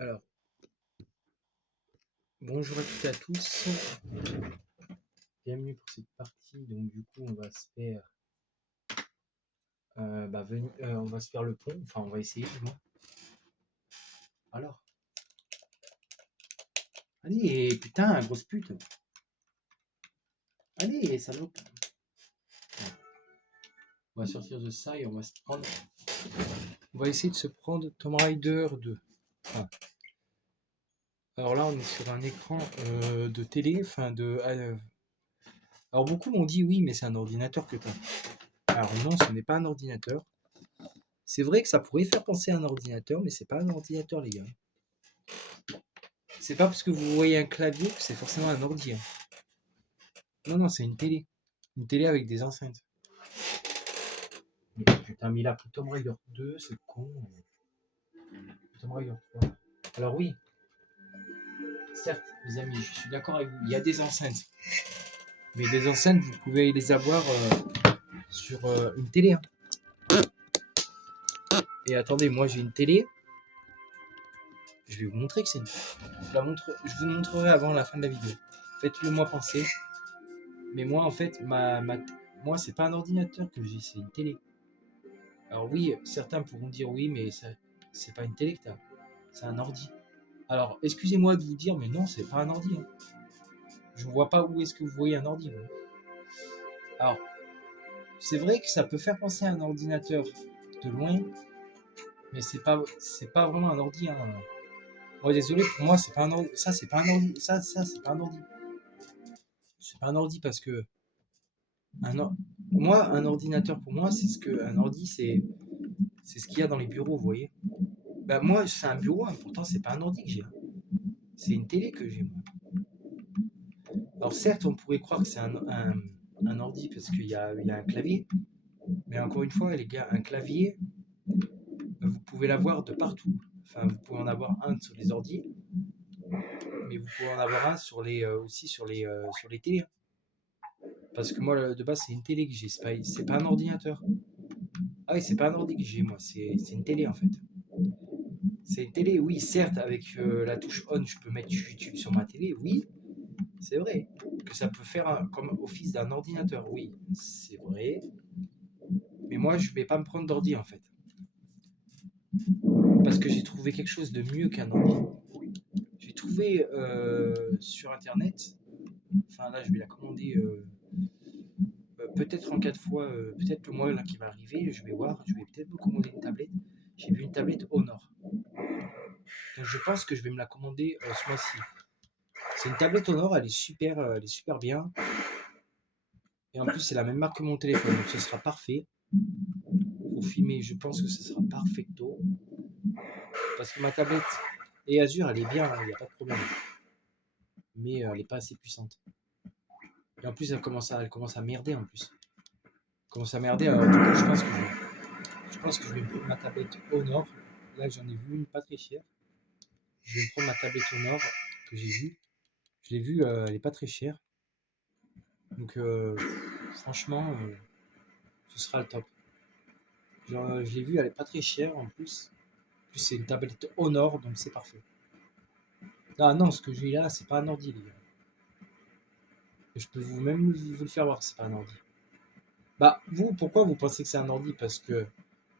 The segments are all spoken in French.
Alors, bonjour à toutes et à tous, bienvenue pour cette partie. Donc du coup, on va se faire, on va se faire le pont. Enfin, on va essayer du moins. Alors, allez, putain, grosse pute. Allez, salope. On va sortir de ça et on va se prendre. On va essayer de se prendre Tomb Raider 2. Enfin, alors là, on est sur un écran de télé, alors beaucoup m'ont dit oui, mais c'est un ordinateur que t'as. Alors non, ce n'est pas un ordinateur. C'est vrai que ça pourrait faire penser à un ordinateur, mais c'est pas un ordinateur, les gars. C'est pas parce que vous voyez un clavier que c'est forcément un ordi, hein. Non, non, c'est une télé. Une télé avec des enceintes. Mais putain, mais il a pris Tomb Raider 2, c'est con. Tomb Raider 3. Alors oui, certes, les amis, je suis d'accord avec vous, il y a des enceintes. Mais des enceintes, vous pouvez les avoir sur une télé, hein. Et attendez, moi j'ai une télé. Je vais vous montrer que c'est une. Je vous montrerai avant la fin de la vidéo. Faites-le moi penser. Mais moi, en fait, moi, c'est pas un ordinateur que j'ai, c'est une télé. Alors oui, certains pourront dire oui, mais ça, c'est pas une télé que t'as, c'est un ordi. Alors, excusez-moi de vous dire, mais non, c'est pas un ordi, hein. Je vois pas où est-ce que vous voyez un ordi, vous. Alors, c'est vrai que ça peut faire penser à un ordinateur de loin, mais c'est pas vraiment un ordi, hein. Moi, désolé, pour moi, c'est pas un ordi. Ça, c'est pas un ordi. Ça, c'est pas un ordi. C'est pas un ordi parce que moi, un ordinateur pour moi, c'est ce que un ordi, c'est ce qu'il y a dans les bureaux, vous voyez. Bah moi, c'est un bureau, hein, pourtant c'est pas un ordi que j'ai, hein. C'est une télé que j'ai, moi. Alors certes, on pourrait croire que c'est un ordi parce qu'il y a un clavier, mais encore une fois, les gars, un clavier, vous pouvez l'avoir de partout. Enfin, vous pouvez en avoir un sur les ordi, mais vous pouvez en avoir un aussi sur les télés, hein. Parce que moi, de base, c'est une télé que j'ai, c'est pas un ordinateur. Ah oui, c'est pas un ordi que j'ai, moi, c'est une télé en fait. C'est une télé, oui, certes, avec la touche on, je peux mettre YouTube sur ma télé, oui, c'est vrai. Que ça peut faire comme office d'un ordinateur, oui, c'est vrai. Mais moi, je vais pas me prendre d'ordi en fait. Parce que j'ai trouvé quelque chose de mieux qu'un ordi. J'ai trouvé sur internet, enfin là, je vais la commander peut-être en 4 fois, peut-être le mois là qui va arriver, je vais voir, je vais peut-être me commander une tablette. J'ai vu une tablette Honor. Donc je pense que je vais me la commander ce mois-ci. C'est une tablette Honor, elle est super bien. Et en plus, c'est la même marque que mon téléphone, donc ce sera parfait. Pour filmer, je pense que ce sera perfecto. Parce que ma tablette et Azure, elle est bien, il n'y a pas de problème. Mais elle n'est pas assez puissante. Et en plus, elle commence à merder en plus. Elle commence à merder, alors du coup, je pense que je vais me prendre ma tablette Honor. Là, j'en ai vu une pas très chère. Je vais me prendre ma tablette Honor que j'ai vue. Je l'ai vue, elle est pas très chère. Donc, franchement, ce sera le top. Genre, je l'ai vue, elle est pas très chère en plus. En plus, c'est une tablette Honor, donc c'est parfait. Ah non, ce que j'ai là, c'est pas un ordi, les gars. Je peux vous le faire voir, c'est pas un ordi. Bah, vous, pourquoi vous pensez que c'est un ordi? Parce que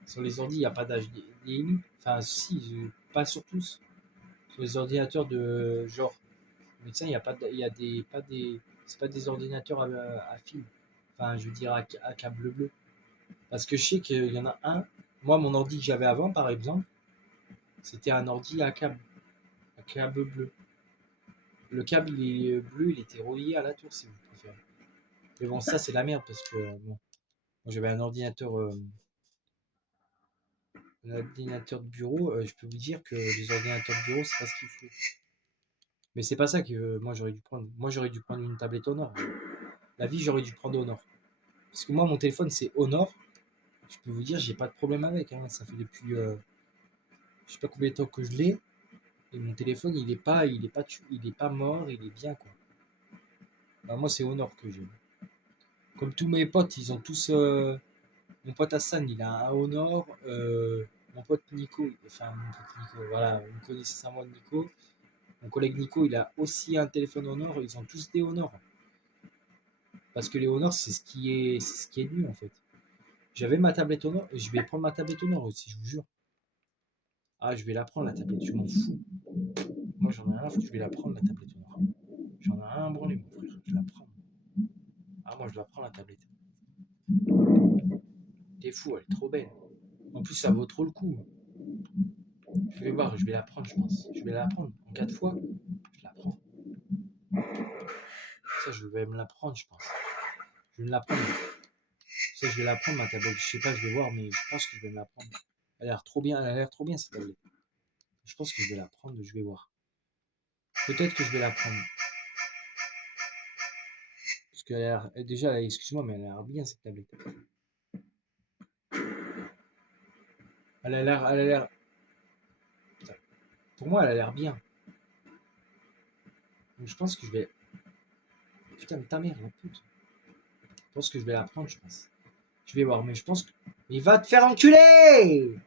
sur les ordis, il n'y a pas d'HDMI. Enfin, si, pas sur tous. Sur les ordinateurs de genre médecin, il y a pas, il y a des, pas des, c'est pas des ordinateurs à fil. Enfin, je veux dire à câble bleu. Parce que je sais qu'il y en a un. Moi, mon ordi que j'avais avant, par exemple, c'était un ordi à câble bleu. Le câble il est bleu, il était relié à la tour, si vous préférez. Mais bon, ça, c'est la merde parce que bon, moi, j'avais un ordinateur de bureau. Je peux vous dire que les ordinateurs de bureau, c'est pas ce qu'il faut. Mais c'est pas ça que moi j'aurais dû prendre. Moi, j'aurais dû prendre une tablette Honor. La vie, j'aurais dû prendre Honor. Parce que moi, mon téléphone, c'est Honor. Je peux vous dire, j'ai pas de problème avec, hein. Ça fait depuis, je sais pas combien de temps que je l'ai. Et mon téléphone, il est pas mort, il est bien, quoi. Bah, moi, c'est Honor que j'ai. Comme tous mes potes, ils ont tous. Mon pote Hassan, il a un Honor. mon pote Nico, enfin mon pote Nico, voilà, une connaissance à moi de Nico, mon collègue Nico, il a aussi un téléphone Honor, ils ont tous des Honor. Parce que les Honor, c'est ce qui est mieux en fait. J'avais ma tablette Honor, et je vais prendre ma tablette Honor aussi, je vous jure. Ah, je vais la prendre la tablette, je m'en fous. Moi j'en ai rien à foutre, je vais la prendre la tablette Honor. J'en ai rien à branler, mon frère, je la prends. Ah, moi je la prends la tablette. T'es fou, elle est trop belle. En plus, ça vaut trop le coup. Je vais voir, je vais la prendre, je pense. Je vais la prendre en 4 fois. Je la prends. Ça, je vais me la prendre, je pense. Je vais me la prendre. Ça, je vais la prendre, ma tablette. Je sais pas, je vais voir, mais je pense que je vais me la prendre. Elle a l'air trop bien, elle a l'air trop bien cette tablette. Je pense que je vais la prendre, je vais voir. Peut-être que je vais la prendre. Parce qu'elle a l'air, déjà, excuse-moi, mais elle a l'air bien cette tablette. Elle a l'air. Pour moi, elle a l'air bien. Donc je pense que je vais. Putain, mais ta mère, la pute. Je pense que je vais la prendre, je pense. Je vais voir, mais je pense que. Il va te faire enculer!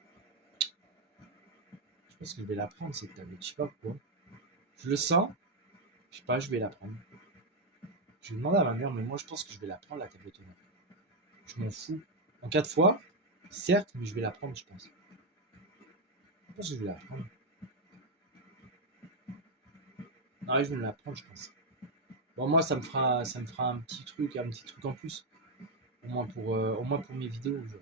Je pense que je vais la prendre cette tablette, je sais pas pourquoi. Je le sens, je sais pas, je vais la prendre. Je vais demander à ma mère, mais moi je pense que je vais la prendre la tablette Honor. Je m'en fous. En 4 fois, certes, mais je vais la prendre, je pense. Je pense que je vais la prendre. Non, je vais me la prendre, je pense. Bon, moi ça me fera un petit truc en plus. Au moins pour mes vidéos, genre.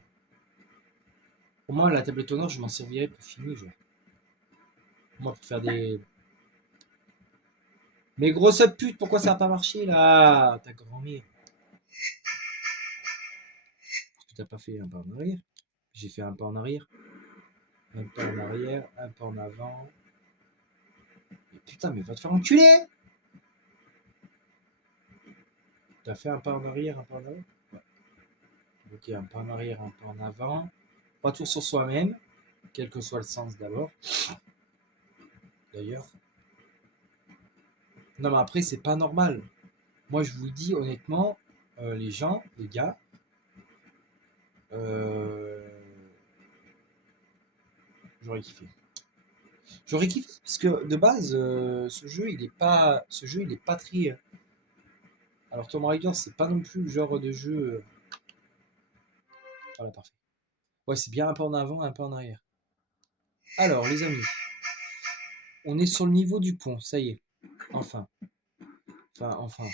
Au moins la tablette Honor, je m'en servirai pour filmer, genre. Au moins pour faire des. Mais grosse pute, pourquoi ça a pas marché là? Ta grand-mère. Parce que t'as pas fait un pas en arrière. J'ai fait un pas en arrière. Un pas en arrière, un pas en avant. Mais putain, mais va te faire enculer! T'as fait un pas en arrière, un pas en avant? Ouais. Ok, un pas en arrière, un pas en avant. Retour sur soi-même, quel que soit le sens d'abord. D'ailleurs. Non, mais après, c'est pas normal. Moi, je vous dis honnêtement, les gens, les gars, euh, j'aurais kiffé. J'aurais kiffé parce que de base, ce jeu, il est pas très. Alors, Tomb Raider, c'est pas non plus le genre de jeu. Voilà, parfait. Ouais, c'est bien un pas en avant, un pas en arrière. Alors, les amis, on est sur le niveau du pont, ça y est. Enfin. Enfin.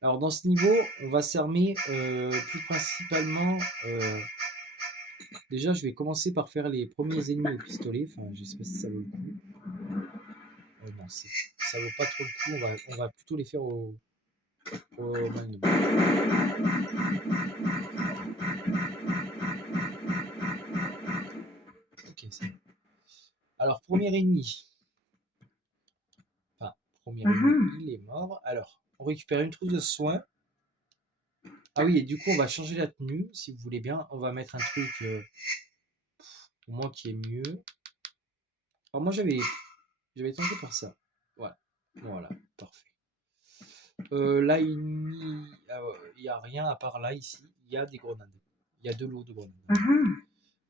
Alors, dans ce niveau, on va s'armer plus principalement. Déjà, je vais commencer par faire les premiers ennemis au pistolet. Enfin, je sais pas si ça vaut le coup. Non, ça vaut pas trop le coup. On va plutôt les faire au magnum. Ok, c'est bon. Alors, premier ennemi. Enfin, premier ennemi, il est mort. Alors, on récupère une trousse de soins. Ah oui, et du coup, on va changer la tenue, si vous voulez bien. On va mettre un truc, au moins qui est mieux. Alors, moi, j'avais tenté par ça. Voilà. Voilà, parfait. Là, il n'y a rien à part là, ici. Il y a des grenades. Il y a de l'eau de grenades.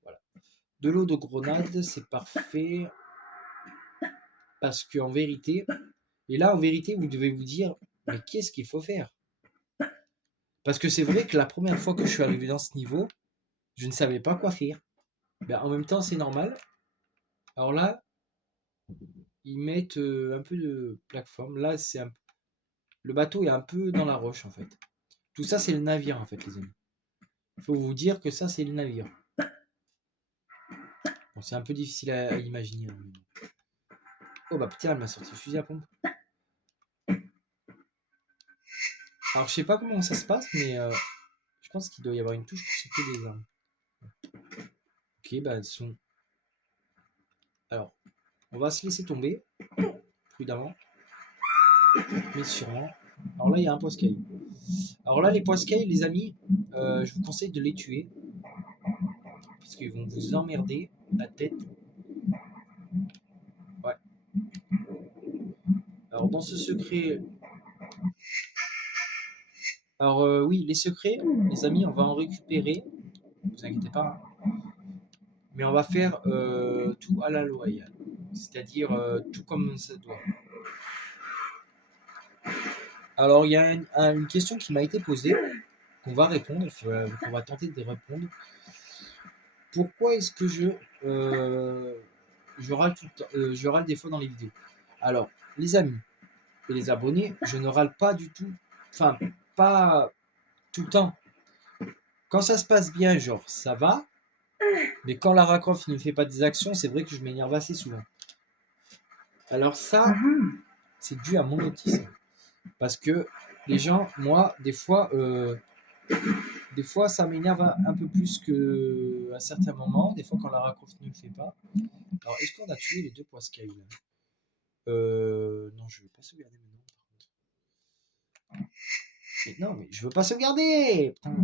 Voilà. De l'eau de grenade, c'est parfait. Parce qu'en vérité, et là, en vérité, vous devez vous dire, mais qu'est-ce qu'il faut faire? Parce que c'est vrai que la première fois que je suis arrivé dans ce niveau, je ne savais pas quoi faire. Ben, en même temps, c'est normal. Alors là, ils mettent un peu de plateforme. Là, le bateau est un peu dans la roche, en fait. Tout ça, c'est le navire, en fait, les amis. Il faut vous dire que ça, c'est le navire. Bon, c'est un peu difficile à imaginer. Hein. Oh bah putain, elle m'a sorti le fusil à pompe. Alors, je sais pas comment ça se passe, mais je pense qu'il doit y avoir une touche pour sauter des armes. Ok, bah elles sont. Alors, on va se laisser tomber, prudemment, mais sûrement. Alors là, il y a un poiscaille. Alors là, les poiscailles, les amis, je vous conseille de les tuer. Parce qu'ils vont vous emmerder la tête. Ouais. Alors, dans ce secret. Alors, oui, les secrets, les amis, on va en récupérer. Ne vous inquiétez pas. Hein. mais on va faire tout à la loyale. C'est-à-dire tout comme ça doit. Alors, il y a une question qui m'a été posée, qu'on va répondre, qu'on va tenter de répondre. Pourquoi est-ce que je râle je râle des fois dans les vidéos? Alors, les amis et les abonnés, je ne râle pas du tout, enfin, pas tout le temps. Quand ça se passe bien, genre, ça va, mais quand Lara Croft ne fait pas des actions, c'est vrai que je m'énerve assez souvent. Alors ça, c'est dû à mon autisme. Parce que les gens, moi, des fois, ça m'énerve un peu plus qu'à certains moments. Des fois, quand Lara Croft ne le fait pas. Alors, est-ce qu'on a tué les deux poiscailles là? Non, je veux pas sauvegarder maintenant, par contre. Mais non, mais je veux pas sauvegarder! Putain,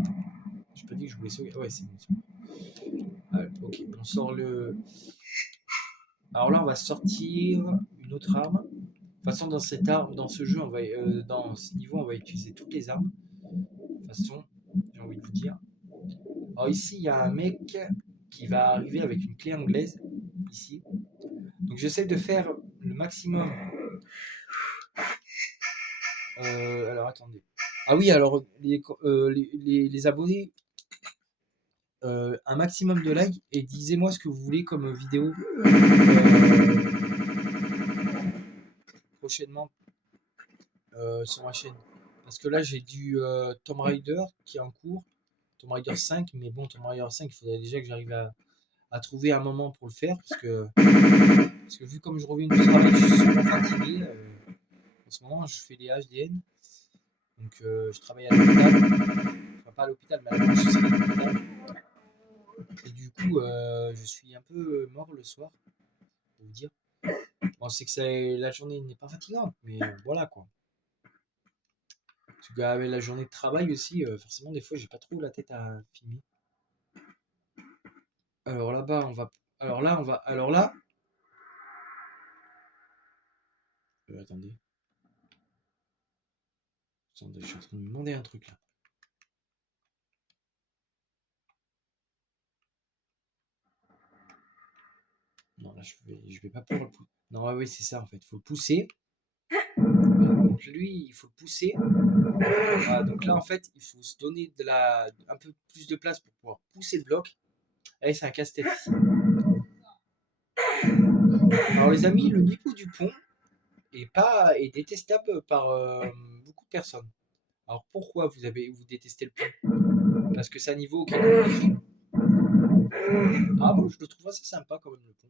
j'ai pas dit que je voulais sauvegarder. Ouais, c'est bon. Ok, on sort le. Alors là, on va sortir une autre arme. De toute façon, dans cette arme, dans ce jeu, dans ce niveau, on va utiliser toutes les armes. De toute façon, j'ai envie de vous dire. Alors ici, il y a un mec qui va arriver avec une clé anglaise. Ici. Donc j'essaie de faire le maximum. Alors attendez. Ah oui, alors les abonnés, un maximum de likes et disez-moi ce que vous voulez comme vidéo prochainement sur ma chaîne. Parce que là, j'ai du Tomb Raider qui est en cours, Tomb Raider 5, mais bon, Tomb Raider 5, il faudrait déjà que j'arrive à trouver un moment pour le faire, parce que vu comme je reviens du travail, je suis souvent fatigué. En ce moment, je fais des HDN, donc je travaille à l'hôpital, enfin pas à l'hôpital, mais à la branche à l'hôpital. Et du coup, je suis un peu mort le soir, pour vous dire. Bon, c'est que la journée n'est pas fatigante, mais voilà quoi. Parce qu'avec la journée de travail aussi, forcément, des fois, j'ai pas trop la tête à filmer. Alors là-bas, on va. Alors là, on va. Alors là. Attendez. Attendez, je suis en train de me demander un truc là. Non, là, je vais pas pouvoir le pousser. Non, ouais, oui, c'est ça en fait. Faut le pousser. Donc lui, il faut le pousser. Voilà, donc là, en fait, il faut se donner un peu plus de place pour pouvoir pousser le bloc. Allez, c'est un casse-tête ici. Alors les amis, le niveau du pont est détestable par beaucoup de personnes. Alors pourquoi vous détestez le pont? Parce que c'est un niveau qui est compliqué. Ah bon, je le trouve assez sympa quand même le pont.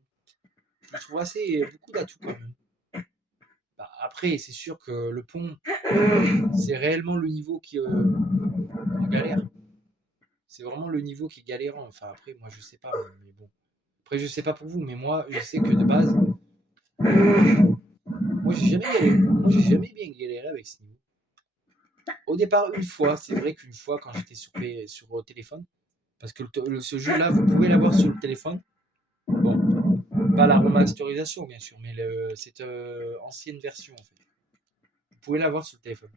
Je le trouve assez beaucoup d'atouts quand même. Bah, après, c'est sûr que le pont, c'est réellement le niveau qui en galère. C'est vraiment le niveau qui est galérant. Enfin après, moi je sais pas, mais bon. Après, je sais pas pour vous, mais moi je sais que de base, moi j'ai jamais bien galéré avec ce niveau. Au départ, une fois, c'est vrai qu'une fois quand j'étais sur téléphone, parce que ce jeu-là, vous pouvez l'avoir sur le téléphone. Bon, pas la remasterisation bien sûr, mais cette ancienne version en fait. Vous pouvez l'avoir sur le téléphone.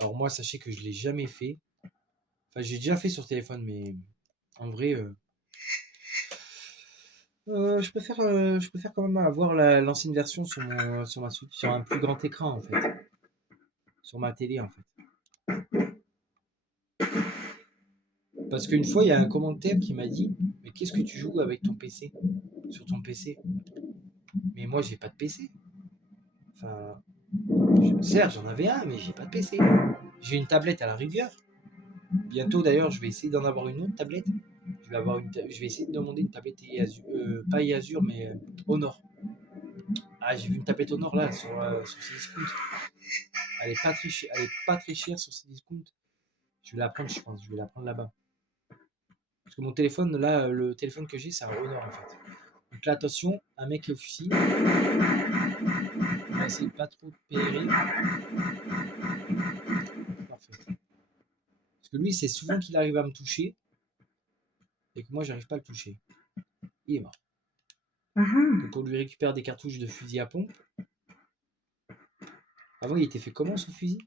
Alors moi, sachez que je l'ai jamais fait. Enfin, j'ai déjà fait sur téléphone, mais en vrai, je préfère quand même avoir l'ancienne version sur ma Switch, sur un plus grand écran en fait, sur ma télé en fait. Parce qu'une fois, il y a un commentaire qui m'a dit, mais qu'est-ce que tu joues avec ton PC, sur ton PC? Mais moi, j'ai pas de PC. Enfin, certes, j'en avais un, mais j'ai pas de PC. J'ai une tablette à la rigueur. Bientôt d'ailleurs, je vais essayer d'en avoir une autre tablette. Je vais essayer de demander une tablette pas Azure, mais Honor. Ah, j'ai vu une tablette Honor là sur Cdiscount. Elle est pas très chère sur Cdiscount. Je vais la prendre, je pense. Je vais la prendre là-bas. Parce que mon téléphone, là, le téléphone que j'ai, c'est un Honor en fait. Donc là, attention, un mec est au fusil. On va essayer de pas trop de périr. Parfait. Parce que lui, c'est souvent qu'il arrive à me toucher. Et que moi, j'arrive pas à le toucher. Il est mort. Donc on lui récupère des cartouches de fusil à pompe. Avant, il était fait comment son fusil?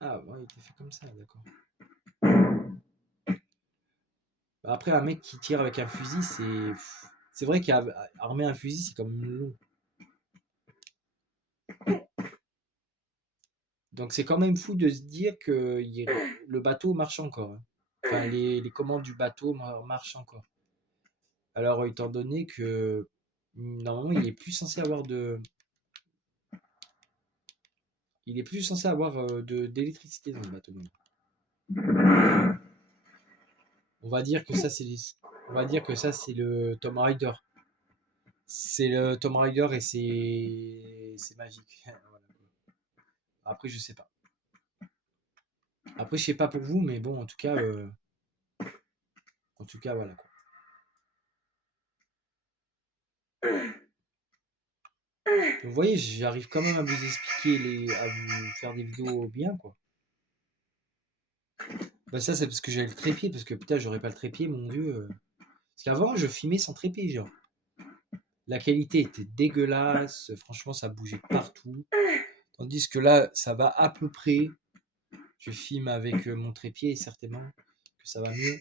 Ah, avant, il était fait comme ça, d'accord. Après, un mec qui tire avec un fusil, c'est vrai qu'armer un fusil, c'est quand même long. Donc c'est quand même fou de se dire que le bateau marche encore, hein. Enfin, les commandes du bateau marchent encore. Alors, étant donné que normalement, il est plus censé avoir d'électricité dans le bateau. On va dire que ça, on va dire que ça, c'est le Tomb Raider. C'est le Tomb Raider et c'est magique. Voilà. Après, je sais pas. Après, je sais pas pour vous, mais bon, en tout cas, voilà, quoi. Vous voyez, j'arrive quand même à vous expliquer à vous faire des vidéos bien, quoi. Bah ça, c'est parce que j'avais le trépied, parce que putain, j'aurais pas le trépied, mon vieux. Parce qu'avant, je filmais sans trépied, genre. La qualité était dégueulasse, franchement, ça bougeait partout. Tandis que là, ça va à peu près. Je filme avec mon trépied, et certainement que ça va mieux.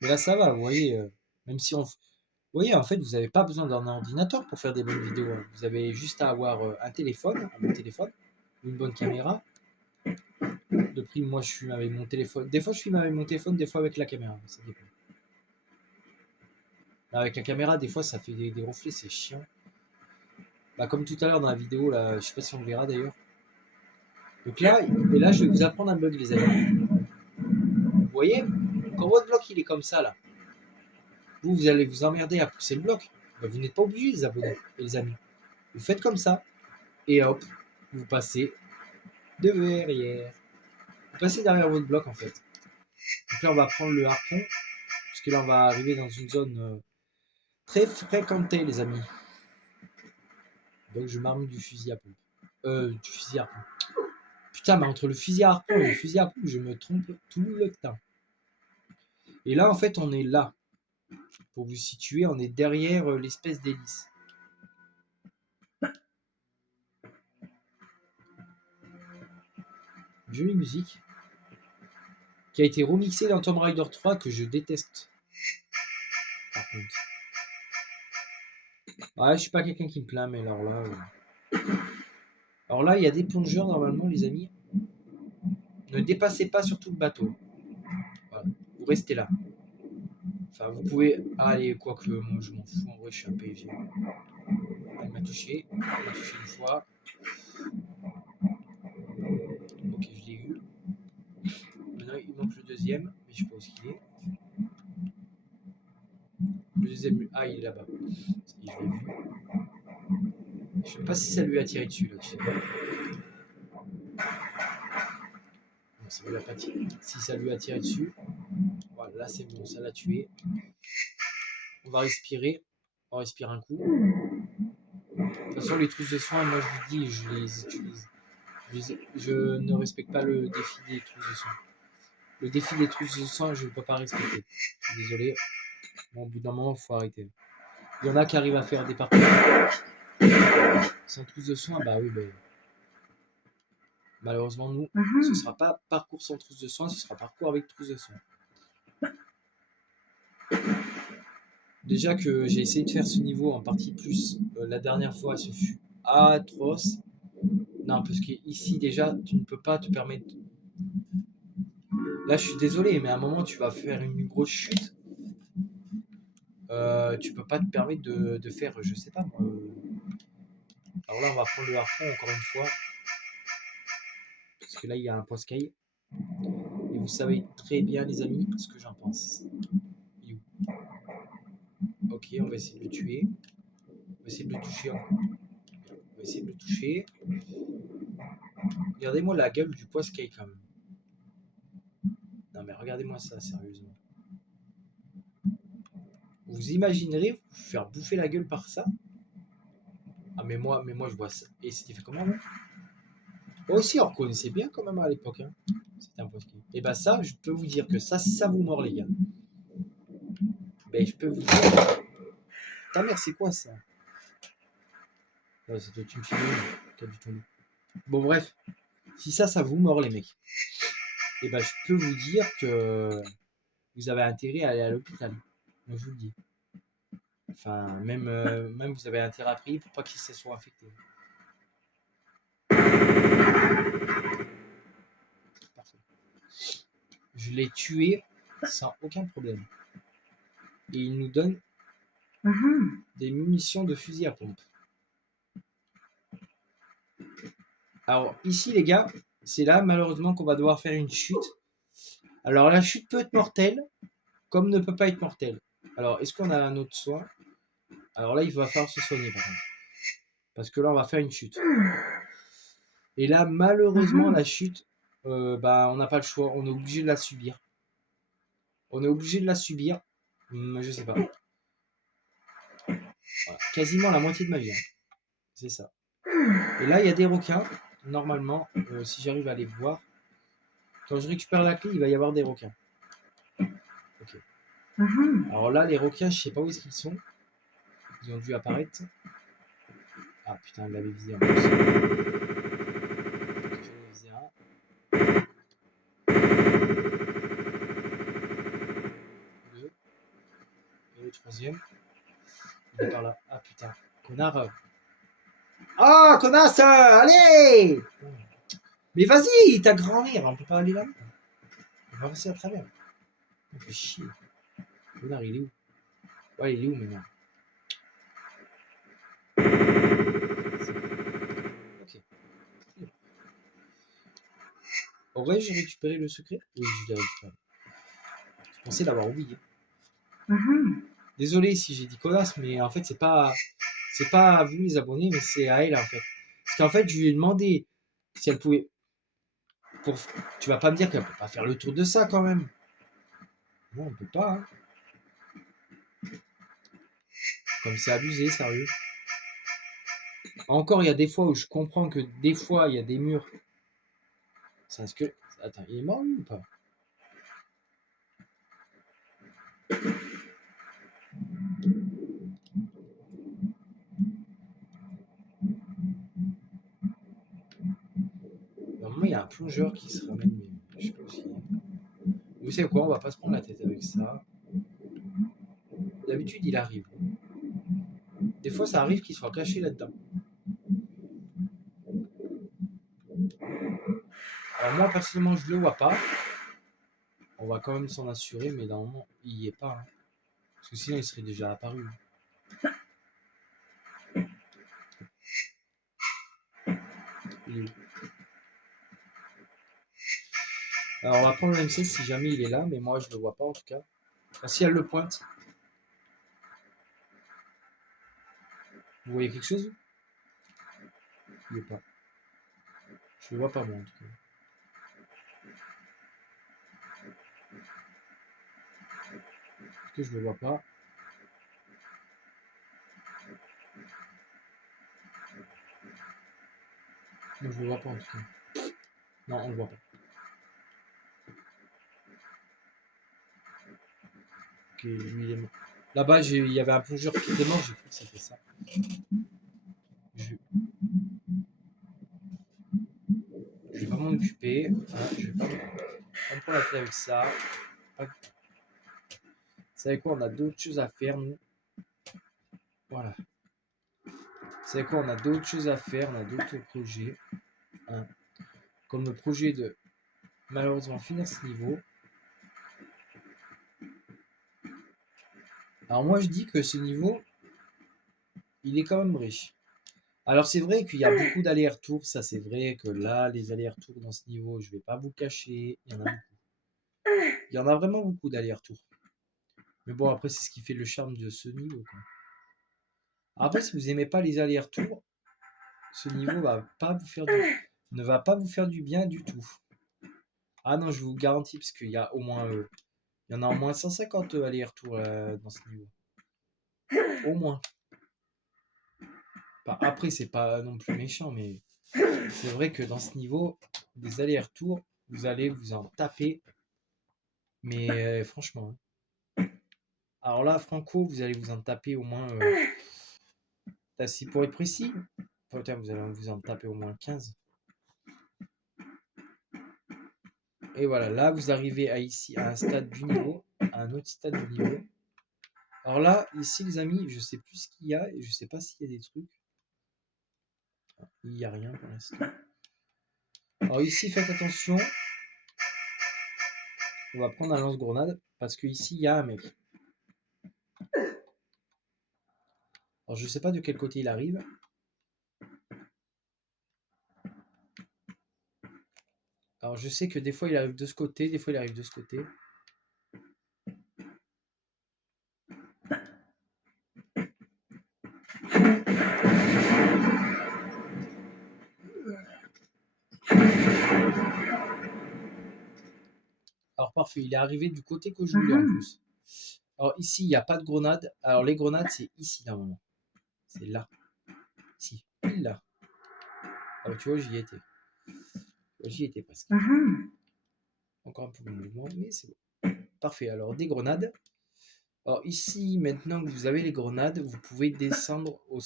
Mais là, ça va, vous voyez. Même si on. Vous voyez, en fait, vous n'avez pas besoin d'un ordinateur pour faire des bonnes vidéos, hein. Vous avez juste à avoir un bon téléphone, une bonne caméra. De prime, moi, je filme avec mon téléphone. Des fois, je filme avec mon téléphone, des fois avec la caméra. Ça dépend. Avec la caméra, des fois, ça fait des reflets, c'est chiant. Bah, comme tout à l'heure dans la vidéo, là, je sais pas si on le verra d'ailleurs. Donc là, et là, je vais vous apprendre un bug, les amis. Vous voyez, quand votre bloc il est comme ça, là, vous allez vous emmerder à pousser le bloc. Bah, vous n'êtes pas obligé, les abonnés et les amis. Vous faites comme ça, et hop, vous passez derrière. Vous passez derrière votre bloc, en fait. Donc là, on va prendre le harpon, parce que là, on va arriver dans une zone très fréquentée, les amis. Donc, je m'arme du fusil à pompe. Du fusil à harpon. Putain, mais entre le fusil à harpon et le fusil à pompe, je me trompe tout le temps. Et là, en fait, on est là. Pour vous situer, on est derrière l'espèce d'hélice. Jolie musique. Qui a été remixée dans Tomb Raider 3 que je déteste. Par contre. Ouais, je suis pas quelqu'un qui me plaint, mais alors là. Alors là, il y a des plongeurs normalement, les amis. Ne dépassez pas surtout le bateau. Voilà. Vous restez là. Enfin, vous pouvez. Allez, quoique, moi je m'en fous. En vrai, je suis un PV. Elle m'a touché. Elle m'a touché une fois. Ok, je l'ai eu. Maintenant, il manque le deuxième, mais je sais pas où il est. Le deuxième. Ah, il est là-bas. Je l'ai vu. Je sais pas si ça lui a tiré dessus là, tu sais pas. Non, ça lui a pas tiré. Si ça lui a tiré dessus, voilà, là c'est bon, ça l'a tué. On va respirer. On respire un coup. De toute façon, les trousses de soins, moi je vous dis, je les utilise. Je ne respecte pas le défi des trousses de soins. Le défi des trousses de soins, je ne peux pas respecter. Je suis désolé. Bon, au bout d'un moment, il faut arrêter. Il y en a qui arrivent à faire des parcours sans trousses de soins, bah oui, mais malheureusement, nous, ce ne sera pas parcours sans trousse de soins, ce sera parcours avec trousse de soins. Déjà que j'ai essayé de faire ce niveau en partie plus la dernière fois, ce fut atroce. Non, parce qu'ici, déjà, tu ne peux pas te permettre. Là, je suis désolé, mais à un moment, tu vas faire une grosse chute. Tu peux pas te permettre de faire, je sais pas moi. Alors là, on va prendre le harpon encore une fois. Parce que là, il y a un poiscaille. Et vous savez très bien, les amis, ce que j'en pense. Il est où? Ok, on va essayer de le tuer. On va essayer de le toucher. On va essayer de le toucher. Regardez-moi la gueule du poiscaille quand même. Non mais regardez-moi ça, sérieusement. Vous imaginerez vous faire bouffer la gueule par ça? Ah mais moi je vois ça. Et c'était fait comment là? Moi aussi on reconnaissait bien quand même à l'époque, hein. C'était un poiscaille. Et bah ça, je peux vous dire que ça, si ça vous mord les gars. Ben je peux vous dire. Ta mère c'est quoi ça? Ouais, ça doit être une fille qui a dû tomber. Bon bref, si ça vous mord les mecs. Et bah je peux vous dire que vous avez intérêt à aller à l'hôpital. Moi, je vous le dis. Enfin, même vous avez intérêt à prier pour pas qu'ils se soient infectés. Parfait. Je l'ai tué sans aucun problème. Et il nous donne des munitions de fusil à pompe. Alors ici les gars, c'est là malheureusement qu'on va devoir faire une chute. Alors la chute peut être mortelle, comme ne peut pas être mortelle. Alors est-ce qu'on a un autre soin? Alors là il va falloir se soigner par contre. Parce que là on va faire une chute. Et là malheureusement la chute, bah, on n'a pas le choix, on est obligé de la subir. On est obligé de la subir. Je sais pas. Voilà. Quasiment la moitié de ma vie. Hein. C'est ça. Et là il y a des requins. Normalement, si j'arrive à les voir, quand je récupère la clé, il va y avoir des requins. Ok. Alors là, les requins, je sais pas où est-ce qu'ils sont. Ils ont dû apparaître. Ah putain, il l'avait visé en plus. J'en ai visé un. Deux. Et le troisième. Il est par là. Ah putain. Connard. Ah, connasse. Allez. Mais vas-y, ta grand-mère, on peut pas aller là. On va passer à travers. On fait chier. Connard, il est où? Ouais, il est où maintenant? Ok. Aurais-je récupéré le secret? Oui, je l'ai récupéré. Je pensais l'avoir oublié. Désolé si j'ai dit connasse, mais en fait, c'est pas à vous les abonnés, mais c'est à elle en fait. Parce qu'en fait, je lui ai demandé si elle pouvait. Tu vas pas me dire qu'elle peut pas faire le tour de ça quand même. Non, on peut pas. Hein. Comme c'est abusé, sérieux. Encore, il y a des fois où je comprends que des fois, il y a des murs. C'est ce que. Attends, il est mort lui ou pas? Normalement, il y a un plongeur qui se ramène, mais je sais pas aussi. Vous savez quoi, on va pas se prendre la tête avec ça. D'habitude, il arrive. Des fois, ça arrive qu'il soit caché là-dedans. Alors moi, personnellement, je le vois pas. On va quand même s'en assurer, mais normalement, il y est pas. Hein. Parce que sinon, il serait déjà apparu. Il est où? Alors, on va prendre le M16 si jamais il est là, mais moi, je le vois pas en tout cas. Enfin, si elle le pointe. Vous voyez quelque chose? Il est pas. Je le vois pas, moi, en tout cas. Est-ce que je le vois pas? Non, je le vois pas, en tout cas. Non, on le voit pas. Ok, lui, il est mort. Là-bas, il y avait un plongeur qui était mort, j'ai cru que c'était ça. Je vais pas m'en occuper. Voilà, je vais pas me prendre la tête avec ça. Hop. Vous savez quoi, on a d'autres choses à faire, nous. Voilà. Vous savez quoi, on a d'autres choses à faire, on a d'autres projets. Hein. Comme le projet de malheureusement finir ce niveau. Alors moi je dis que ce niveau, il est quand même riche. Alors c'est vrai qu'il y a beaucoup d'allers-retours, ça c'est vrai que là, les allers-retours dans ce niveau, je vais pas vous cacher, il y en a beaucoup. Il y en a vraiment beaucoup d'allers-retours. Mais bon, après c'est ce qui fait le charme de ce niveau. Quoi. Après, si vous aimez pas les allers-retours, ce niveau ne va pas vous faire du bien du tout. Ah non, je vous garantis, parce qu'il y a au moins, il y en a au moins 150 allers-retours dans ce niveau. Au moins. Enfin, après, c'est pas non plus méchant, mais c'est vrai que dans ce niveau, des allers-retours, vous allez vous en taper. Mais franchement. Hein. Alors là, Franco, vous allez vous en taper au moins. Si pour être précis, putain, vous allez vous en taper au moins 15. Et voilà, là, vous arrivez à ici, à un stade du niveau. à un autre stade de niveau. Alors là, ici les amis, je sais plus ce qu'il y a et je sais pas s'il y a des trucs. Il n'y a rien pour l'instant. Alors ici, faites attention. On va prendre un lance-grenade parce que ici il y a un mec. Alors je sais pas de quel côté il arrive. Alors je sais que des fois il arrive de ce côté, des fois il arrive de ce côté. Alors parfait, il est arrivé du côté que je voulais en plus. Alors ici il n'y a pas de grenade. Alors les grenades c'est ici normalement. C'est là. Ici, pile là. Alors tu vois j'y étais. J'y étais presque. Encore un peu de mouvement, mais c'est bon. Parfait, alors des grenades. Alors ici, maintenant que vous avez les grenades, vous pouvez descendre au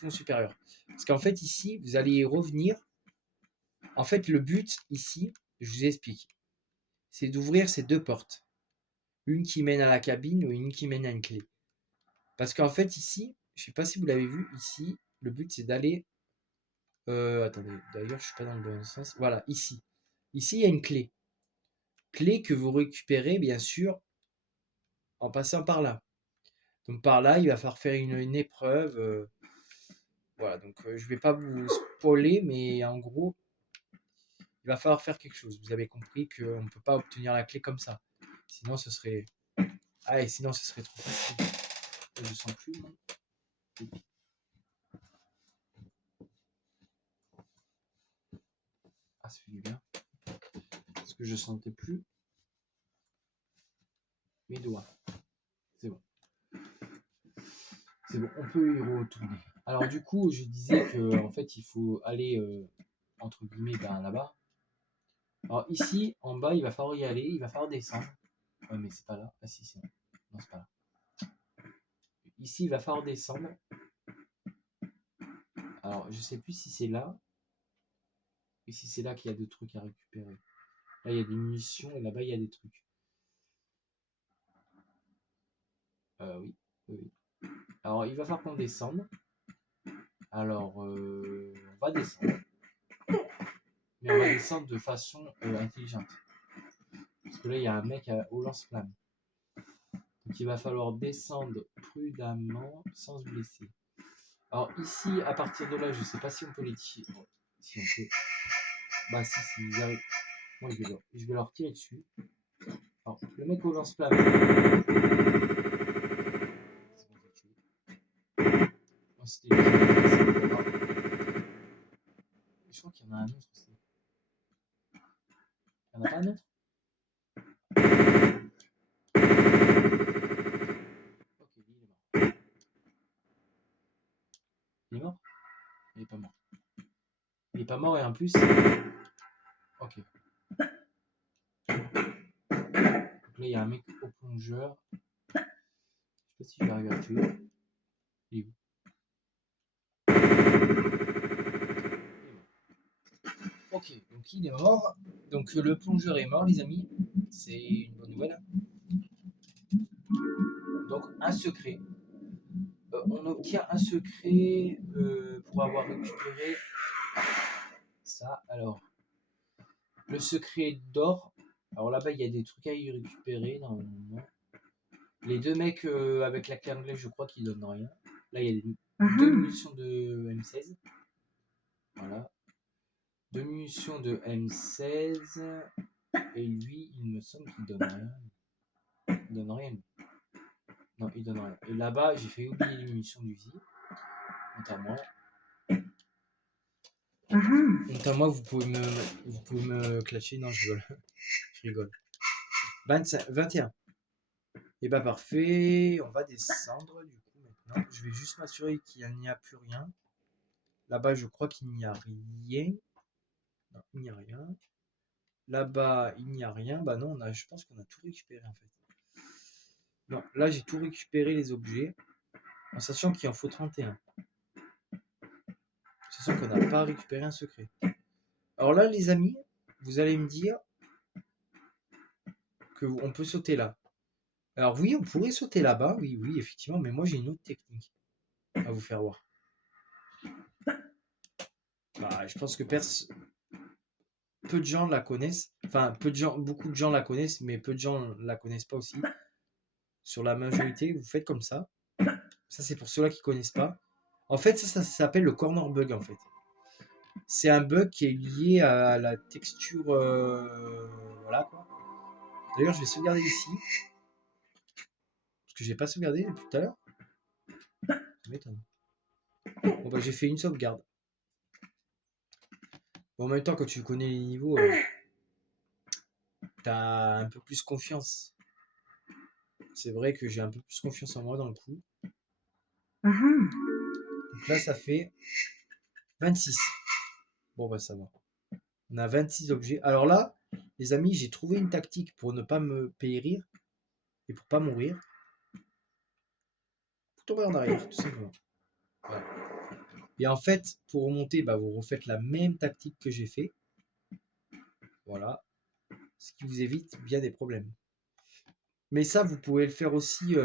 pont supérieur. Parce qu'en fait ici, vous allez revenir. En fait le but ici, je vous explique, c'est d'ouvrir ces deux portes. Une qui mène à la cabine ou une qui mène à une clé. Parce qu'en fait ici, je sais pas si vous l'avez vu, ici, le but c'est d'aller... attendez, d'ailleurs je suis pas dans le bon sens. Voilà, ici. Ici il y a une clé. Clé que vous récupérez bien sûr en passant par là. Donc par là, il va falloir faire une épreuve. Voilà, donc je vais pas vous spoiler, mais en gros, il va falloir faire quelque chose. Vous avez compris qu'on ne peut pas obtenir la clé comme ça. Sinon, ce serait... Ah, et sinon, ce serait trop facile. Je sens plus. Ah, ça fait du bien. Parce que je sentais plus mes doigts. C'est bon. C'est bon, on peut y retourner. Alors du coup, je disais que en fait, il faut aller entre guillemets là-bas. Alors ici, en bas, il va falloir y aller, il va falloir descendre. Ouais, mais c'est pas là. Ah si, c'est là. Non, c'est pas là. Ici, il va falloir descendre. Alors, je sais plus si c'est là. Et si c'est là qu'il y a des trucs à récupérer. Là, il y a des munitions et là-bas, il y a des trucs. Oui, oui. Alors, il va falloir qu'on descende. Alors, on va descendre. Mais on va descendre de façon intelligente. Parce que là, il y a un mec au lance-flamme. Donc, il va falloir descendre prudemment sans se blesser. Alors, ici, à partir de là, je sais pas si on peut les tirer. Bon, si on peut. Bah, si, ils arrivent. Moi, je vais leur tirer dessus. Alors, le mec au lance-flamme. Moi, c'était lui. Je crois qu'il y en a un autre aussi. Il n'y en a pas un autre? Ok, lui, il est mort. Il est mort? Il est pas mort. Il est pas mort et en plus. Ok. Donc là, il y a un mec au plongeur. Je sais pas si je vais arriver à le tuer. Il est où? Ok, donc il est mort. Donc le plongeur est mort, les amis. C'est une bonne nouvelle. Donc un secret. On obtient un secret pour avoir récupéré ça. Alors, le secret d'or. Alors là-bas, il y a des trucs à y récupérer normalement. Les deux mecs avec la clé anglaise, je crois qu'ils donnent rien. Là, il y a deux munitions de M16. Voilà. Deux munitions de M16. Et lui, il me semble qu'il donne rien. Il donne rien. Non, il donne rien. Et là-bas, j'ai fait oublier les munitions d'Uzi. Quant à moi. Quant à moi, vous pouvez me clasher. Non, je rigole. Je rigole. 25, 21. Et bah parfait. On va descendre du coup maintenant. Je vais juste m'assurer qu'il n'y a plus rien. Là-bas, je crois qu'il n'y a rien. Non, il n'y a rien. Là-bas, il n'y a rien. Bah non, je pense qu'on a tout récupéré en fait. Non, là, j'ai tout récupéré les objets. En sachant qu'il en faut 31. Sachant qu'on n'a pas récupéré un secret. Alors là, les amis, vous allez me dire qu'on peut sauter là. Alors oui, on pourrait sauter là-bas, oui, oui, effectivement, mais moi j'ai une autre technique à vous faire voir. Bah, je pense que peu de gens la connaissent. Enfin, peu de gens, beaucoup de gens la connaissent, mais peu de gens la connaissent pas aussi. Sur la majorité, vous faites comme ça. Ça, c'est pour ceux-là qui connaissent pas. En fait, ça s'appelle le corner bug, en fait. C'est un bug qui est lié à la texture. Voilà quoi. D'ailleurs, je vais sauvegarder ici. Parce que j'ai pas sauvegardé depuis tout à l'heure. Ça m'étonne. Bon, bah, j'ai fait une sauvegarde. Bon, en même temps, quand tu connais les niveaux, t'as un peu plus confiance. C'est vrai que j'ai un peu plus confiance en moi dans le coup. Donc là, ça fait 26. Bon, bah, ça va. On a 26 objets. Alors là, les amis, j'ai trouvé une tactique pour ne pas me périr et pour pas mourir. Vous tomber en arrière, tout simplement. Voilà. Et en fait, pour remonter, bah, vous refaites la même tactique que j'ai fait. Voilà. Ce qui vous évite bien des problèmes. Mais ça, vous pouvez le faire aussi.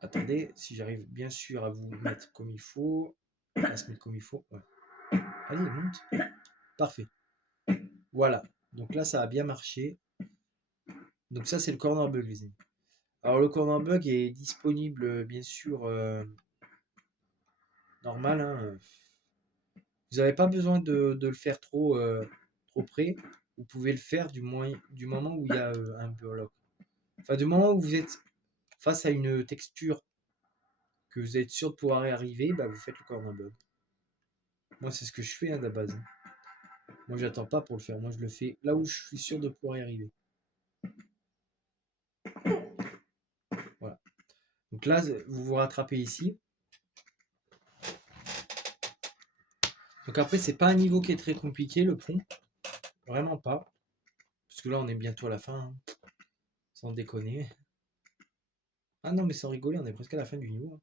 Attendez, si j'arrive bien sûr à vous mettre comme il faut. À se mettre comme il faut. Ouais. Allez, monte. Parfait. Voilà. Donc là, ça a bien marché. Donc ça, c'est le corner bug, les amis. Alors le corner bug est disponible, bien sûr, normal, hein. Vous n'avez pas besoin de le faire trop près. Vous pouvez le faire du moment où il y a un bloc. Enfin, du moment où vous êtes face à une texture que vous êtes sûr de pouvoir y arriver, bah, vous faites le corner bug. Moi, c'est ce que je fais, hein, de base. Moi, j'attends pas pour le faire. Moi, je le fais là où je suis sûr de pouvoir y arriver. Voilà. Donc là, vous vous rattrapez ici. Donc après, c'est pas un niveau qui est très compliqué, le pont. Vraiment pas. Parce que là, on est bientôt à la fin, hein. Sans déconner. Ah non, mais sans rigoler, on est presque à la fin du niveau, hein.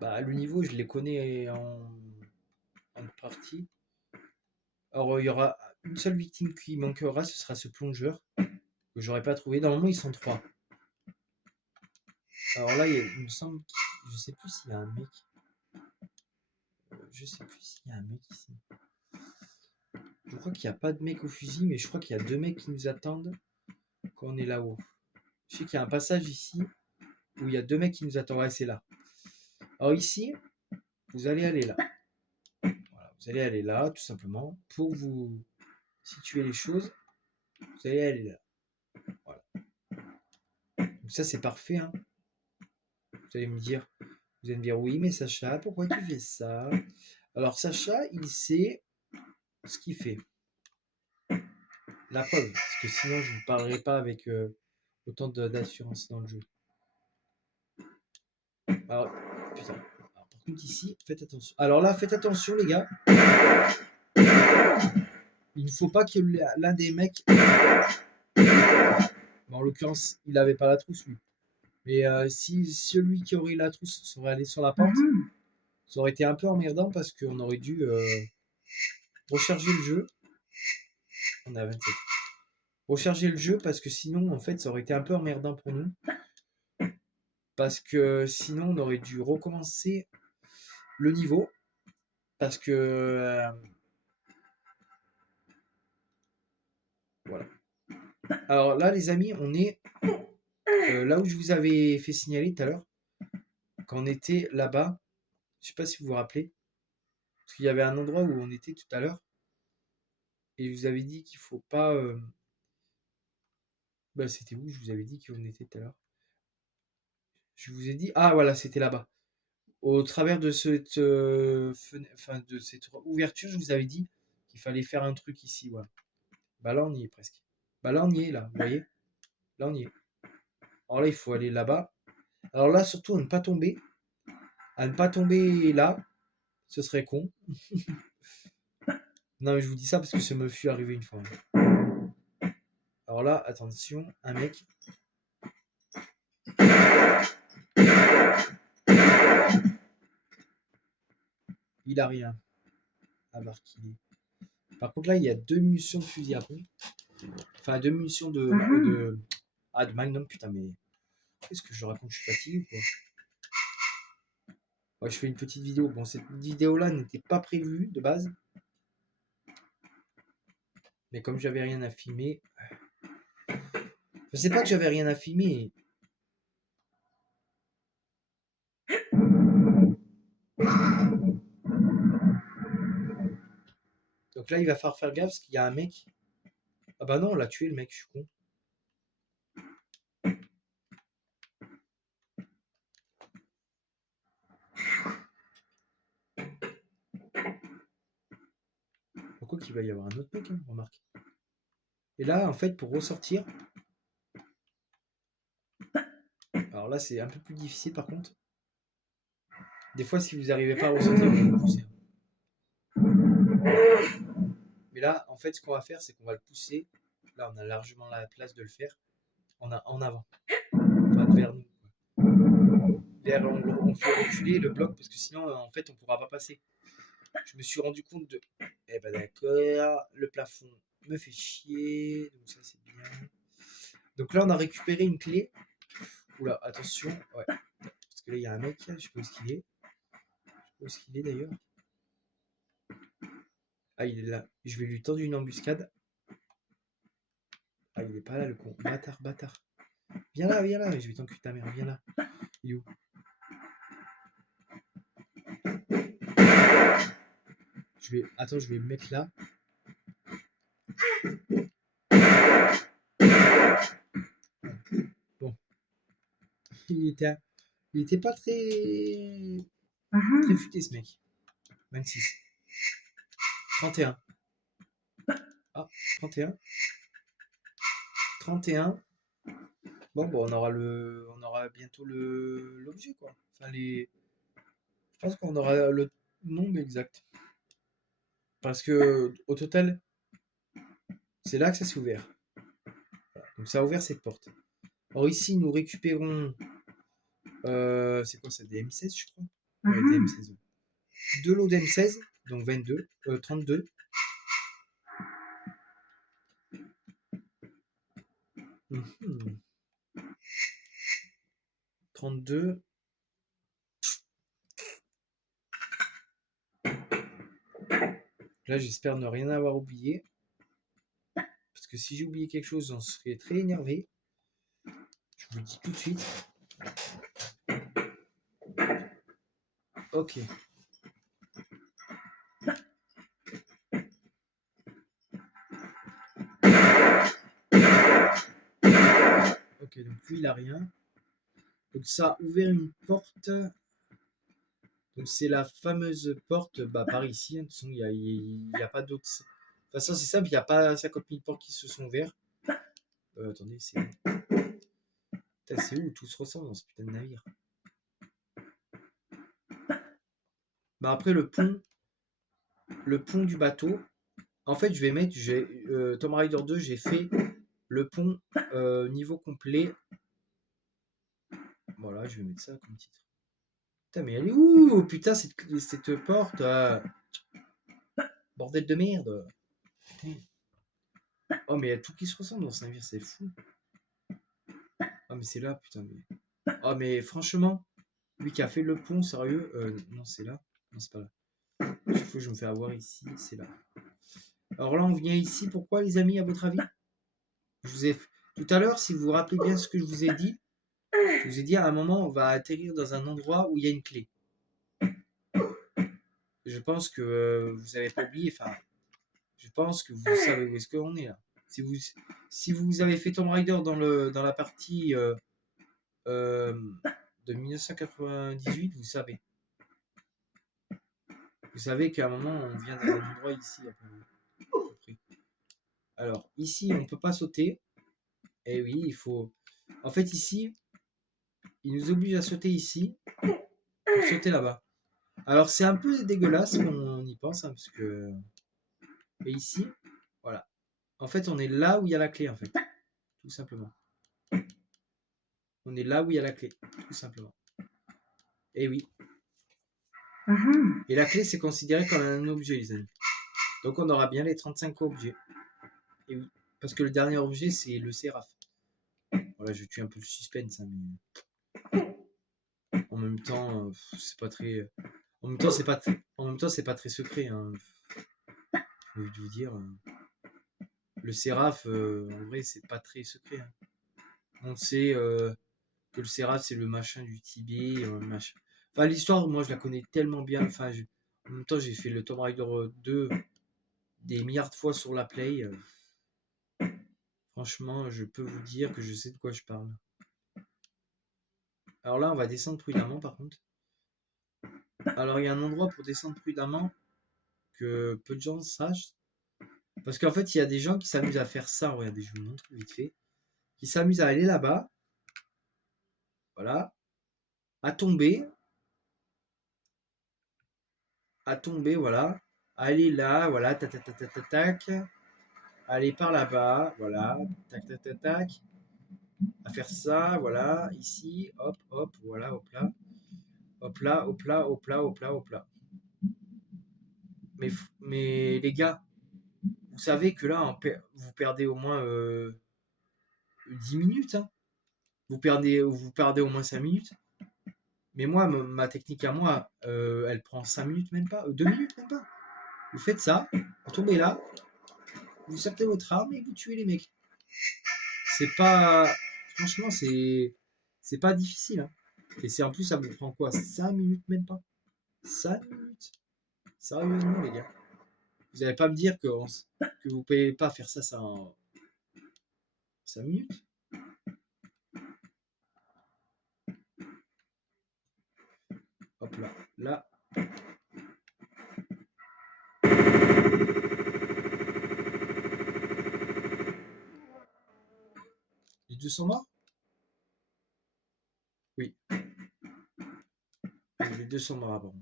Bah, le niveau, je les connais en partie. Alors, il y aura une seule victime qui manquera, ce sera ce plongeur que j'aurais pas trouvé. Normalement, ils sont 3. Alors là, il me semble, je sais plus s'il y a un mec. Je sais plus s'il y a un mec ici. Je crois qu'il n'y a pas de mec au fusil, mais je crois qu'il y a 2 mecs qui nous attendent quand on est là-haut. Je sais qu'il y a un passage ici où il y a 2 mecs qui nous attendent. Ouais, c'est là. Alors ici, vous allez aller là. Voilà, vous allez aller là, tout simplement. Pour vous situer les choses, vous allez aller là. Voilà. Donc ça, c'est parfait, hein. Vous allez me dire, oui, mais Sacha, pourquoi tu fais ça? Alors Sacha, il sait ce qu'il fait. La preuve, parce que sinon je ne vous parlerai pas avec autant d'assurance dans le jeu. Alors, putain. Alors, par contre ici, faites attention. Alors là, faites attention les gars. Il ne faut pas que l'un des mecs... En l'occurrence, il n'avait pas la trousse lui. Mais si celui qui aurait eu la trousse serait allé sur la pente, ça aurait été un peu emmerdant parce qu'on aurait dû recharger le jeu. On est à 27. Recharger le jeu parce que sinon, en fait, ça aurait été un peu emmerdant pour nous. Parce que sinon, on aurait dû recommencer le niveau. Parce que... voilà. Alors là, les amis, on est là où je vous avais fait signaler tout à l'heure. Quand on était là-bas. Je sais pas si vous vous rappelez. Parce qu'il y avait un endroit où on était tout à l'heure. Et je vous avais dit qu'il faut pas... Bah, c'était où? Je vous avais dit qu'on était tout à l'heure. Je vous ai dit... Ah, voilà, c'était là-bas. Au travers de cette, de cette ouverture, je vous avais dit qu'il fallait faire un truc ici. Voilà. Bah là, on y est presque. Bah là, on y est, là. Vous voyez? Là, on y est. Alors là, il faut aller là-bas. Alors là, surtout, à ne pas tomber. À ne pas tomber là. Ce serait con. Non, mais je vous dis ça parce que ça me fut arrivé une fois. Alors là, attention, un mec. Il a rien à marquer. Par contre, là, il y a 2 munitions de fusil à pompe. Enfin, 2 munitions de Magnum, putain, mais qu'est-ce que je raconte? Je suis fatigué ou quoi? Ouais, je fais une petite vidéo. Bon, cette vidéo-là n'était pas prévue de base. Mais comme j'avais rien à filmer. Je sais pas que j'avais rien à filmer. Donc là, il va falloir faire gaffe parce qu'il y a un mec. Ah bah non, on l'a tué le mec, je suis con. Pourquoi qu'il va y avoir un autre mec, hein, remarque. Et là, en fait, pour ressortir. Alors là, c'est un peu plus difficile par contre. Des fois, si vous n'arrivez pas à ressortir, vous le poussez. Mais là, en fait, ce qu'on va faire, c'est qu'on va le pousser. Là, on a largement la place de le faire. En avant. Enfin, vers nous. On fait reculer le bloc parce que sinon, en fait, on pourra pas passer. Je me suis rendu compte de. Eh ben d'accord, le plafond me fait chier. Donc ça, c'est bien. Donc là, on a récupéré une clé. Oula, attention. Ouais. Parce que là, il y a un mec. Je sais pas où il est. Je sais pas où il est d'ailleurs. Ah, il est là. Je vais lui tendre une embuscade. Ah, il est pas là, le con. Bâtard, bâtard. Viens là, viens là. Je vais t'enculer ta mère. Viens là. Il est où? Attends, je vais me mettre là. Bon. Il était pas très futé ce mec. 26. 31. Ah, 31. 31. Bon, on aura bientôt l'objet quoi. Enfin je pense qu'on aura le nombre exact. Parce que au total, c'est là que ça s'est ouvert. Voilà. Donc ça a ouvert cette porte. Alors ici, nous récupérons. C'est quoi ça? Des M16, je crois? Ouais, des M16. 2 lots d'M16, donc 22, 32. Mhm. 32. Là, j'espère ne rien avoir oublié. Parce que si j'ai oublié quelque chose, j'en serais très énervé. Je vous le dis tout de suite. Ok. Ok, donc lui, il a rien. Donc ça a ouvert une porte. Donc c'est la fameuse porte, bah, par ici. Hein. De toute façon, il n'y a pas d'autres. De toute façon, c'est simple, il n'y a pas 50 000 portes qui se sont ouvertes. Attendez, c'est où tout se ressemble dans ce putain de navire? Bah après le pont du bateau. En fait, je vais mettre, Tomb Raider 2, j'ai fait le pont niveau complet. Voilà, je vais mettre ça comme titre. Putain, mais elle est où? Putain, cette porte. Bordel de merde. Putain. Oh, mais il y a tout qui se ressemble dans ce navire, c'est fou. Oh, mais c'est là, putain. Mais... Oh, mais franchement, lui qui a fait le pont, sérieux. Non, c'est là. Non, c'est pas là. Chaque fois que je me fais avoir ici, c'est là. Alors là, on vient ici. Pourquoi, les amis, à votre avis? Je vous ai... Tout à l'heure, si vous vous rappelez bien ce que je vous ai dit, à un moment, on va atterrir dans un endroit où il y a une clé. Je pense que vous n'avez pas oublié, enfin, je pense que vous savez où est-ce qu'on est là. Si vous avez fait Tomb Raider dans la partie de 1998, vous savez. Vous savez qu'à un moment, on vient dans un endroit ici, à peu près. Alors, ici, on ne peut pas sauter. Eh oui, il faut... En fait, ici, il nous oblige à sauter ici pour sauter là-bas. Alors, c'est un peu dégueulasse quand on y pense, hein, parce que... Et ici, voilà. En fait, on est là où il y a la clé, en fait. Tout simplement. On est là où il y a la clé, tout simplement. Et oui. Et la clé, c'est considéré comme un objet, les amis. Donc, on aura bien les 35 objets. Et oui. Parce que le dernier objet, c'est le séraph. Voilà, je tue un peu le suspense, hein, mais en même temps, c'est pas très. En même temps, c'est pas très secret. Hein. J'ai envie de vous dire. Le séraph, en vrai, c'est pas très secret. Hein. On sait que le séraph, c'est le machin du Tibet. Machin. Enfin, l'histoire, moi, je la connais tellement bien. Enfin, en même temps, j'ai fait le Tomb Raider 2 des milliards de fois sur la Play. Franchement, je peux vous dire que je sais de quoi je parle. Alors là, on va descendre prudemment, par contre. Alors, il y a un endroit pour descendre prudemment que peu de gens sachent. Parce qu'en fait, il y a des gens qui s'amusent à faire ça. Regardez, je vous montre vite fait. Qui s'amusent à aller là-bas. Voilà. À tomber. À tomber, voilà. Aller là, voilà. Tac, tac, tac, tac, tac, tac. Aller par là-bas, voilà. Tac, tac, tac, tac. À faire ça, voilà. Ici, hop, hop, voilà, hop là. Hop là, hop là, hop là, hop là, hop là. Mais les gars, vous savez que là, vous perdez au moins 10 minutes. Hein. Vous perdez au moins 5 minutes. Mais moi, ma technique à moi, elle prend 5 minutes, même pas. 2 minutes, même pas. Vous faites ça, vous tombez là, vous sortez votre arme et vous tuez les mecs. C'est pas. Franchement, c'est pas difficile. Hein. Et c'est en plus, ça vous prend quoi? 5 minutes, même pas. 5 minutes. Sérieusement, les gars. Vous n'allez pas me dire que vous ne pouvez pas faire ça en 5 minutes. Hop là. Là. Les deux sont morts? Oui. Les deux sont morts avant.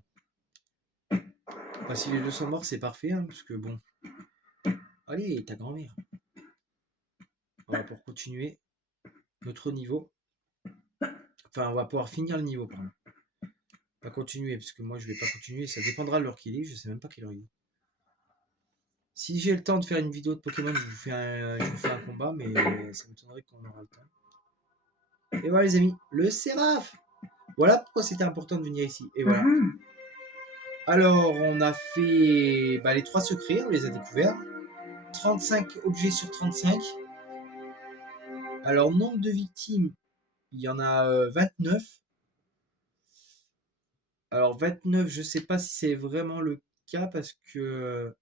Enfin, si les deux sont morts, c'est parfait, hein, parce que bon. Allez, ta grand-mère. Voilà, pour continuer notre niveau. Enfin, on va pouvoir finir le niveau, pardon. Pas continuer, parce que moi, je vais pas continuer. Ça dépendra de l'heure qu'il est. Je sais même pas quelle heure il est. Si j'ai le temps de faire une vidéo de Pokémon, je vous fais un combat, mais ça m'étonnerait qu'on aura le temps. Et voilà, les amis, le Séraph. Voilà pourquoi c'était important de venir ici. Et voilà. Alors, on a fait les 3 secrets, on les a découverts. 35 objets sur 35. Alors, nombre de victimes, il y en a 29. Alors, 29, je sais pas si c'est vraiment le cas parce que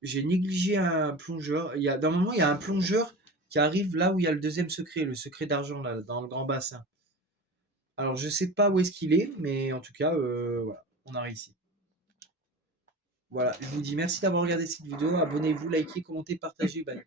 j'ai négligé un plongeur. Dans le moment, il y a un plongeur qui arrive là où il y a le deuxième secret, le secret d'argent, là, dans le grand bassin. Alors, je sais pas où est-ce qu'il est, mais en tout cas, voilà, on a réussi. Voilà, je vous dis merci d'avoir regardé cette vidéo. Abonnez-vous, likez, commentez, partagez. Bye.